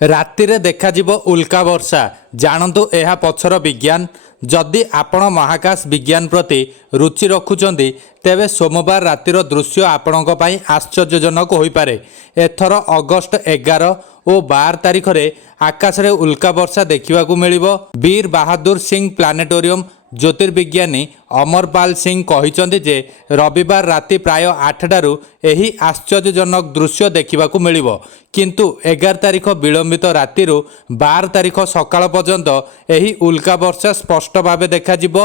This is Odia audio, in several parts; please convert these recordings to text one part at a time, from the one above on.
ରାତିରେ ଦେଖାଯିବ ଉଲ୍କା ବର୍ଷା। ଜାଣନ୍ତୁ ଏହା ପଛର ବିଜ୍ଞାନ। ଯଦି ଆପଣ ମହାକାଶ ବିଜ୍ଞାନ ପ୍ରତି ରୁଚି ରଖୁଛନ୍ତି ତେବେ ସୋମବାର ରାତିର ଦୃଶ୍ୟ ଆପଣଙ୍କ ପାଇଁ ଆଶ୍ଚର୍ଯ୍ୟଜନକ ହୋଇପାରେ। ଏଥର ଅଗଷ୍ଟ 11 ଓ 12 ତାରିଖରେ ଆକାଶରେ ଉଲ୍କା ବର୍ଷା ଦେଖିବାକୁ ମିଳିବ। ବୀର ବାହାଦୁର ସିଂ ପ୍ଲାନେଟୋରିୟମ ଜ୍ୟୋତିର୍ବିଜ୍ଞାନୀ ଅମରପାଲ ସିଂ କହିଛନ୍ତି ଯେ ରବିବାର ରାତି ପ୍ରାୟ 8ଟାରୁ ଏହି ଆଶ୍ଚର୍ଯ୍ୟଜନକ ଦୃଶ୍ୟ ଦେଖିବାକୁ ମିଳିବ। କିନ୍ତୁ 11 ତାରିଖ ବିଳମ୍ବିତ ରାତିରୁ 12 ତାରିଖ ସକାଳ ପର୍ଯ୍ୟନ୍ତ ଏହି ଉଲ୍କା ବର୍ଷା ସ୍ପଷ୍ଟ ଭାବେ ଦେଖାଯିବ।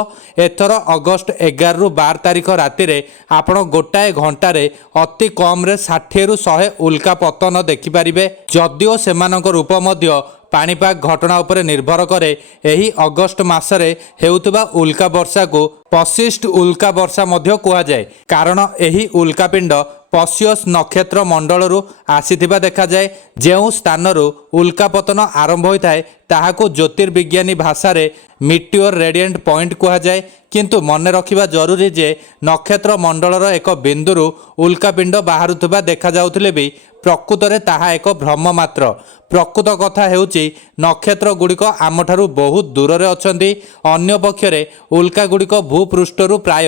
ଏଥର ଅଗଷ୍ଟ 11ରୁ 12 ତାରିଖ ରାତିରେ ଆପଣ ଗୋଟାଏ ଘଣ୍ଟାରେ ଅତି କମ୍ରେ 60ରୁ 100 ଉଲ୍କା ପତନ ଦେଖିପାରିବେ। ଯଦିଓ ସେମାନଙ୍କ ରୂପ ମଧ୍ୟ ପାଣିପାଗ ଘଟଣା ଉପରେ ନିର୍ଭର କରେ, ଏହି ଅଗଷ୍ଟ ମାସରେ ହେଉଥିବା ଉଲ୍କା ବର୍ଷାକୁ ପସିଷ୍ଟ ଉଲ୍କା ବର୍ଷା ମଧ୍ୟ କୁହାଯାଏ, କାରଣ ଏହି ଉଲ୍କାପିଣ୍ଡ ପସିୟସ୍ ନକ୍ଷତ୍ର ମଣ୍ଡଳରୁ ଆସିଥିବା ଦେଖାଯାଏ। ଯେଉଁ ସ୍ଥାନରୁ ଉଲ୍କାପତନ ଆରମ୍ଭ ହୋଇଥାଏ ତାହାକୁ ଜ୍ୟୋତିର୍ବିଜ୍ଞାନୀ ଭାଷାରେ ମିଟିଓର ରେଡିଏଣ୍ଟ ପଏଣ୍ଟ କୁହାଯାଏ। କିନ୍ତୁ ମନେ ରଖିବା ଜରୁରୀ ଯେ ନକ୍ଷତ୍ର ମଣ୍ଡଳର ଏକ ବିନ୍ଦୁରୁ ଉଲ୍କାପିଣ୍ଡ ବାହାରୁଥିବା ଦେଖାଯାଉଥିଲେ ବି ପ୍ରକୃତରେ ତାହା ଏକ ଭ୍ରମ ମାତ୍ର। ପ୍ରକୃତ କଥା ହେଉଛି ନକ୍ଷତ୍ର ଗୁଡ଼ିକ ଆମଠାରୁ ବହୁତ ଦୂରରେ ଅଛନ୍ତି। ଅନ୍ୟପକ୍ଷରେ ଉଲ୍କା ଗୁଡ଼ିକ ଭୂପୃଷ୍ଠରୁ ପ୍ରାୟ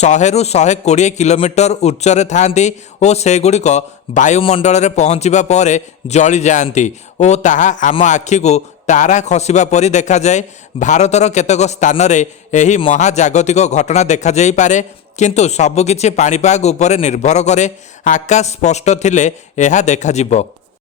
100ରୁ 120 କିଲୋମିଟର ଉଚ୍ଚରେ ଥାନ୍ତି ଓ ସେଗୁଡ଼ିକ ବାୟୁମଣ୍ଡଳରେ ପହଞ୍ଚିବା ପରେ ଜଳିଯାଆନ୍ତି ଓ ତାହା ଆମ ଆଖିକୁ ତାରା ଖସିବା ପରି ଦେଖାଯାଏ। ଭାରତର କେତେକ ସ୍ଥାନରେ ଏହି ମହାଜାଗତିକ ଘଟଣା ଦେଖାଯାଇପାରେ, କିନ୍ତୁ ସବୁକିଛି ପାଣିପାଗ ଉପରେ ନିର୍ଭର କରେ। ଆକାଶ ସ୍ପଷ୍ଟ ଥିଲେ ଏହା ଦେଖାଯିବ।